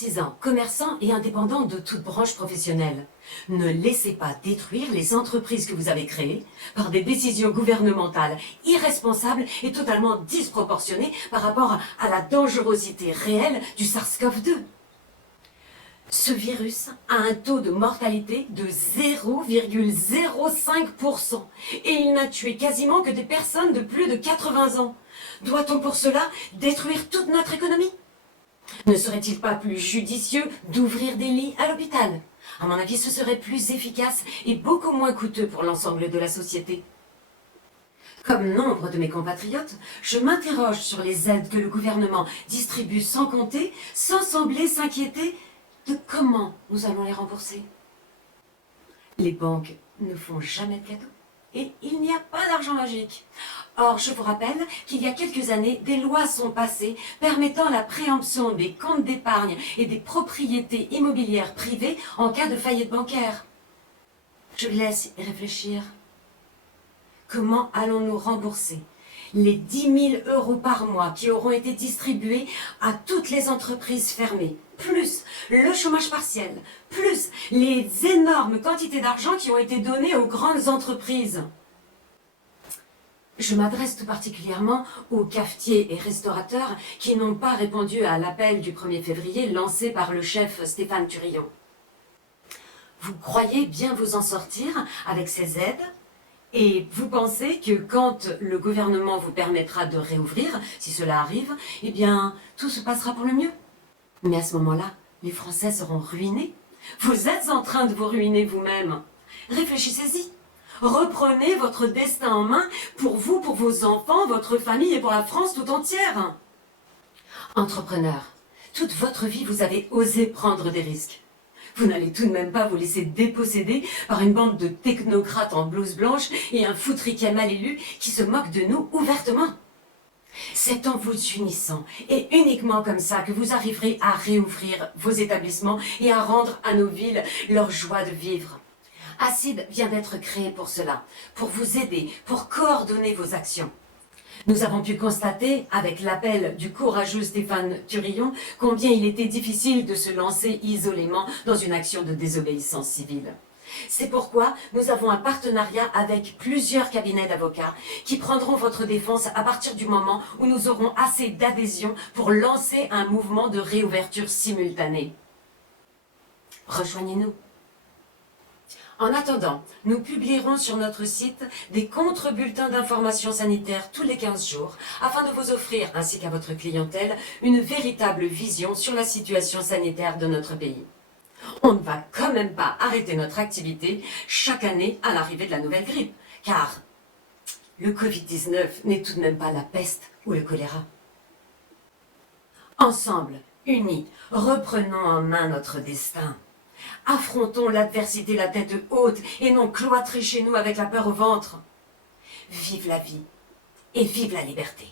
artisans, commerçants et indépendants de toute branche professionnelle, ne laissez pas détruire les entreprises que vous avez créées par des décisions gouvernementales irresponsables et totalement disproportionnées par rapport à la dangerosité réelle du SARS-CoV-2. Ce virus a un taux de mortalité de 0,05% et il n'a tué quasiment que des personnes de plus de 80 ans. Doit-on pour cela détruire toute notre économie ? Ne serait-il pas plus judicieux d'ouvrir des lits à l'hôpital ? À mon avis, ce serait plus efficace et beaucoup moins coûteux pour l'ensemble de la société. Comme nombre de mes compatriotes, je m'interroge sur les aides que le gouvernement distribue sans compter, sans sembler s'inquiéter de comment nous allons les rembourser. Les banques ne font jamais de cadeaux et il n'y a pas d'argent magique. Or, je vous rappelle qu'il y a quelques années, des lois sont passées permettant la préemption des comptes d'épargne et des propriétés immobilières privées en cas de faillite bancaire. Je vous laisse y réfléchir. Comment allons-nous rembourser les 10 000 € par mois qui auront été distribués à toutes les entreprises fermées, plus le chômage partiel, plus les énormes quantités d'argent qui ont été données aux grandes entreprises? Je m'adresse tout particulièrement aux cafetiers et restaurateurs qui n'ont pas répondu à l'appel du 1er février lancé par le chef Stéphane Thurillon. Vous croyez bien vous en sortir avec ces aides ? Et vous pensez que quand le gouvernement vous permettra de réouvrir, si cela arrive, eh bien, tout se passera pour le mieux. Mais à ce moment-là, les Français seront ruinés. Vous êtes en train de vous ruiner vous-même. Réfléchissez-y. Reprenez votre destin en main pour vous, pour vos enfants, votre famille et pour la France tout entière. Entrepreneur, toute votre vie, vous avez osé prendre des risques. Vous n'allez tout de même pas vous laisser déposséder par une bande de technocrates en blouse blanche et un foutriquet mal élu qui se moque de nous ouvertement. C'est en vous unissant et uniquement comme ça que vous arriverez à réouvrir vos établissements et à rendre à nos villes leur joie de vivre. ACID vient d'être créé pour cela, pour vous aider, pour coordonner vos actions. Nous avons pu constater, avec l'appel du courageux Stéphane Thurillon, combien il était difficile de se lancer isolément dans une action de désobéissance civile. C'est pourquoi nous avons un partenariat avec plusieurs cabinets d'avocats qui prendront votre défense à partir du moment où nous aurons assez d'adhésion pour lancer un mouvement de réouverture simultanée. Rejoignez-nous. En attendant, nous publierons sur notre site des contre-bulletins d'information sanitaire tous les 15 jours afin de vous offrir, ainsi qu'à votre clientèle, une véritable vision sur la situation sanitaire de notre pays. On ne va quand même pas arrêter notre activité chaque année à l'arrivée de la nouvelle grippe, car le Covid-19 n'est tout de même pas la peste ou le choléra. Ensemble, unis, reprenons en main notre destin. Affrontons l'adversité la tête haute et non cloîtrés chez nous avec la peur au ventre. Vive la vie et vive la liberté.